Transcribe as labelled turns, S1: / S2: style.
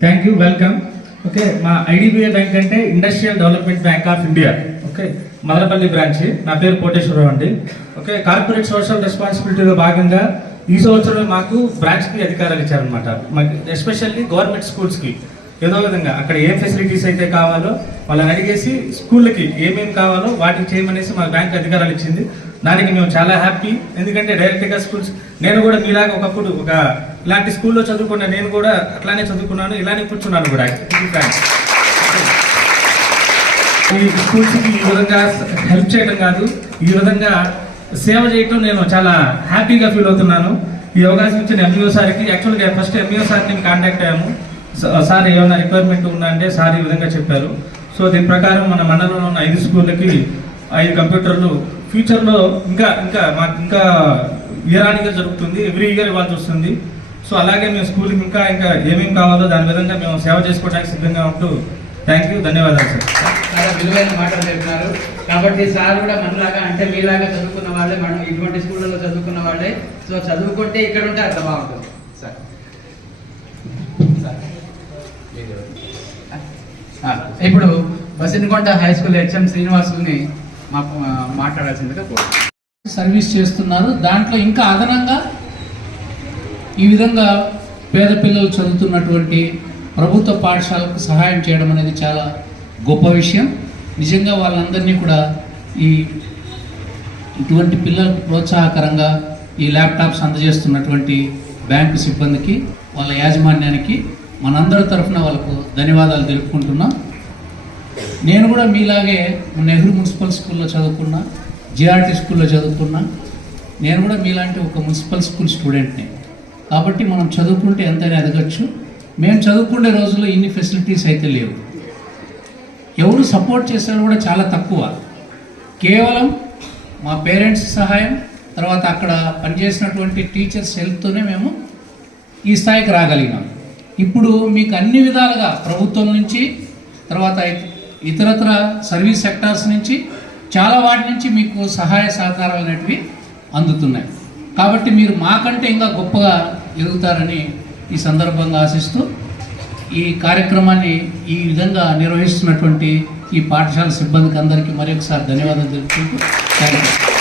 S1: Thank you welcome okay మా IDBI bank అంటే industrial development bank of India okay Madanapalli branch నా పేరు కోటేశ్వరరావు అండి. ఓకే కార్పొరేట్ సోషల్ రెస్పాన్సిబిలిటీలో భాగంగా ఈ సంవత్సరం మాకు బ్రాంచ్కి అధికారాలు ఇచ్చారనమాట మాకు ఎస్పెషల్లీ గవర్నమెంట్ స్కూల్స్కి ఏదో విధంగా అక్కడ ఏం ఫెసిలిటీస్ అయితే కావాలో వాళ్ళని అడిగేసి స్కూళ్ళకి ఏమేమి కావాలో వాటికి చేయమనేసి మా బ్యాంక్ అధికారాలు ఇచ్చింది. దానికి మేము చాలా హ్యాపీ ఎందుకంటే డైరెక్ట్గా స్కూల్స్ నేను కూడా మీలాగా ఒకప్పుడు ఒక ఇలాంటి స్కూల్లో చదువుకున్న నేను కూడా అట్లానే చదువుకున్నాను ఇలానే కూర్చున్నాను కూడా ఈ స్కూల్స్కి ఈ విధంగా హెల్ప్ చేయడం కాదు ఈ విధంగా సేవ చేయటం నేను చాలా హ్యాపీగా ఫీల్ అవుతున్నాను. ఈ అవకాశం ఇచ్చిన ఎంఈఓ సార్కి యాక్చువల్గా ఫస్ట్ ఎంఈఓ సార్ నేను కాంటాక్ట్ అయ్యాము సార్ ఏమైనా రిక్వైర్మెంట్ ఉందా అంటే సార్ ఈ విధంగా చెప్పారు. సో దీని ప్రకారం మన మండలంలో ఉన్న ఐదు స్కూళ్ళకి ఐదు కంప్యూటర్లు ఫ్యూచర్లో ఇంకా ఇంకా మాకు ఇంకా ఇయరానిగా జరుగుతుంది ఎవ్రీ ఇయర్ ఇవ్వాల్సి వస్తుంది. సో అలాగే మేము స్కూల్కి ఇంకా ఇంకా ఏమేమి కావాలో దాని విధంగా మేము సేవ చేసుకోవడానికి సిద్ధంగా ఉంటూ థ్యాంక్ యూ ధన్యవాదాలు సార్.
S2: చాలా విలువైన మాటలు చెప్పినారు. కాబట్టి సార్ కూడా మనలాగా అంటే మీలాగా చదువుకున్న వాళ్ళే మనం ఇటువంటి స్కూళ్ళలో చదువుకున్న వాళ్ళే. సో చదువుకుంటే ఇక్కడ ఉంటే అర్థం బాగుంటుంది సార్. ఇప్పుడు బసిన్కొండ హై స్కూల్ హెచ్ఎం శ్రీనివాసుని మా మాట్లాడాల్సిందిగా
S3: సర్వీస్ చేస్తున్నారు. దాంట్లో ఇంకా అదనంగా ఈ విధంగా పేద పిల్లలు చదువుతున్నటువంటి ప్రభుత్వ పాఠశాలకు సహాయం చేయడం అనేది చాలా గొప్ప విషయం. నిజంగా వాళ్ళందరినీ కూడా ఈ ఇటువంటి పిల్లలకు ప్రోత్సాహకరంగా ఈ ల్యాప్టాప్స్ అందజేస్తున్నటువంటి బ్యాంకు సిబ్బందికి వాళ్ళ యాజమాన్యానికి మనందరి తరఫున వాళ్ళకు ధన్యవాదాలు తెలుపుకుంటున్నాం. నేను కూడా మీలాగే నెహ్రూ మున్సిపల్ స్కూల్లో చదువుకున్నా జిఆర్టీ స్కూల్లో చదువుకున్నా. నేను కూడా మీలాంటి ఒక మున్సిపల్ స్కూల్ స్టూడెంట్ని. కాబట్టి మనం చదువుకుంటే ఎంతైనా ఎదగచ్చు. మేము చదువుకునే రోజుల్లో ఇన్ని ఫెసిలిటీస్ అయితే లేవు. ఎవరు సపోర్ట్ చేశారు కూడా చాలా తక్కువ. కేవలం మా పేరెంట్స్ సహాయం తర్వాత అక్కడ పనిచేసినటువంటి టీచర్స్ హెల్ప్తోనే మేము ఈ స్థాయికి రాగలిగినాం. ఇప్పుడు మీకు అన్ని విధాలుగా ప్రభుత్వం నుంచి తర్వాత ఇతరత్ర సర్వీస్ సెక్టార్స్ నుంచి చాలా వాటి నుంచి మీకు సహాయ సహకారాలు అనేటివి అందుతున్నాయి. కాబట్టి మీరు మాకంటే ఇంకా గొప్పగా ఎదుగుతారని ఈ సందర్భంగా ఆశిస్తూ ఈ కార్యక్రమాన్ని ఈ విధంగా నిర్వహిస్తున్నటువంటి ఈ పాఠశాల సిబ్బందికి అందరికీ మరొకసారి ధన్యవాదాలు తెలుపుకుంటూ థ్యాంక్ యూ